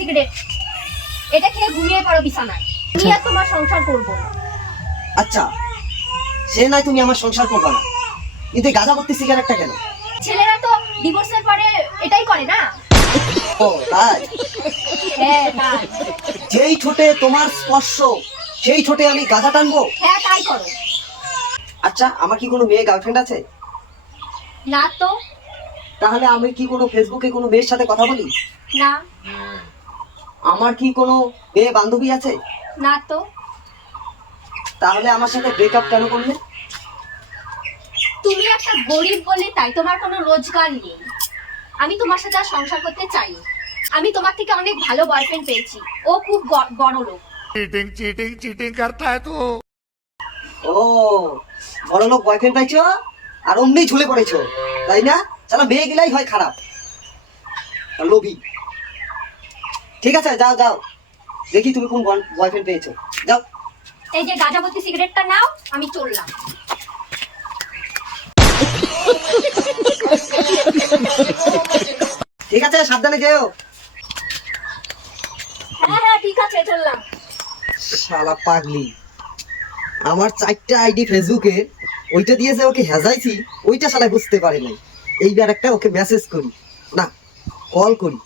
Cigarette. এটা খেয়ে ঘুমিয়ে পড়ো বিছানায়। আমি আর তোমার সংসার করব না। আচ্ছা সে নয় তুমি আমার সংসার করবে না। কিন্তু গাঁজা ভর্তি সিগারেটটা কেন? ছেলেরা তো ডিভোর্সের পরে এটাই করে না? ও তাই? হ্যাঁ তাই। যেই ঠোঁটে তোমার স্পর্শ সেই ঠোঁটে আমি গাঁজা টানবো? হ্যাঁ তাই করো। আচ্ছা আমার কি কোনো মেয়ে গার্লফ্রেন্ড আছে? না তো। তাহলে আমি কি কোনো ফেসবুকে কোনো মেয়ের সাথে কথা বলি? না। আমার কি কোনো মেয়ে বান্ধবী আছে? না তো। তাহলে আমার সাথে ব্রেকআপ কেন করলে? তুমি একটা গরিব বলে তাই তোমার কোনো রোজগার নেই। আমি তোমার সাথে আর সংসার করতে চাই আমি তোমার থেকে অনেক ভালো বয়ফ্রেন্ড পেয়েছি। ও খুব বড় লোক। চিটিং চিটিং চিটিং করতা হ্যায় তো। ও বড় লোক বয়ফ্রেন্ড পাইছো? আর অমনি ঝুলে পড়েছো। তাই না? চলো মেয়ে গিলাই হয় খারাপ। লোভী। ঠিক আছে যাও যাও। দেখি তুমি কোন বয়ফ্রেন্ড পেয়েছ। যাও। এই যে গাঁজাবতী সিগারেটটা নাও আমি চললাম। ঠিক আছে সাবধানে যেও। হ্যাঁ হ্যাঁ ঠিক আছে চললাম। শালা পাগলি। আমার চারটা আইডি ফেসবুকে ওইটা দিয়েছে ওকে হেজাইছি ওইটা শালা বুঝতে পারে নাই। এইবার একটা ওকে মেসেজ করি। না কল করি।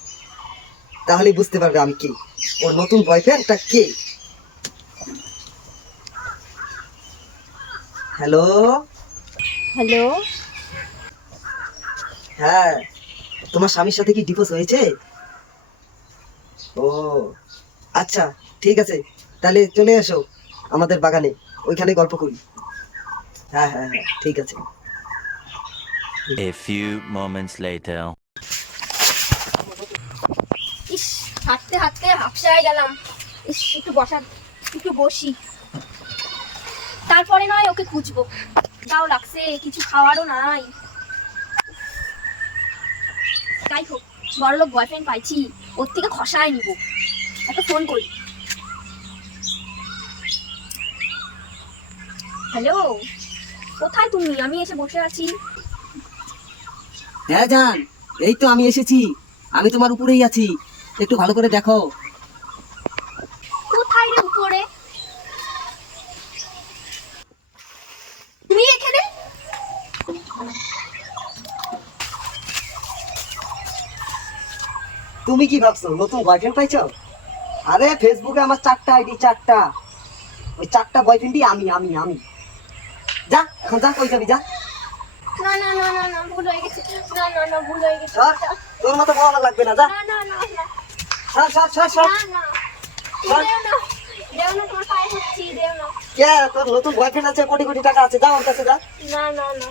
তাহলে বুঝতে পারবে আমি কি। ওর নতুন বয়ফ্রেন্ডটা কে? হ্যালো হ্যালো হ্যাঁ তোমার স্বামীর সাথে কি ডিভোর্স হয়েছে? ও আচ্ছা ঠিক আছে তাহলে চলে এসো আমাদের বাগানে ওইখানে গল্প করি। হ্যাঁ হ্যাঁ হ্যাঁ ঠিক আছে। A few moments later. হাঁটতে হাঁটতে হাফসায় গেলাম। একটু বসার, একটু বসি। তারপরে নয় ওকে খুঁজবো। তাও লাগছে, কিছু খাওয়ারও নাই। তাই হোক, বড়লোক বয়ফ্রেন্ড পাইছি, ওর থেকে খসায় নিব। একটা ফোন করি। হ্যালো কোথায় তুমি? আমি এসে বসে আছি। হ্যাঁ জান, এই তো আমি এসেছি। আমি তোমার উপরেই আছি। একটু ভালো করে দেখো। কোথায় রে উপরে? তুমি এখানে? তুমি কি ভাবছ নতুন বয়ফ্রেন্ড পাইছো? আরে ফেসবুকে আমার চারটা আইডি চারটা। ওই চারটা বয়ফ্রেন্ডই আমি আমি আমি। যা এখন যা কই যাবি যা। না না না না না ভুল হয়ে গেছে। না না না ভুল হয়ে গেছে। তোর মতো বলা লাগবে না যা। না না না। সর সর সর সর। কে? তোর নতুন বয়ফ্রেন্ড আছে কোটি কোটি টাকা আছে যা ওর কাছে যা। না না না।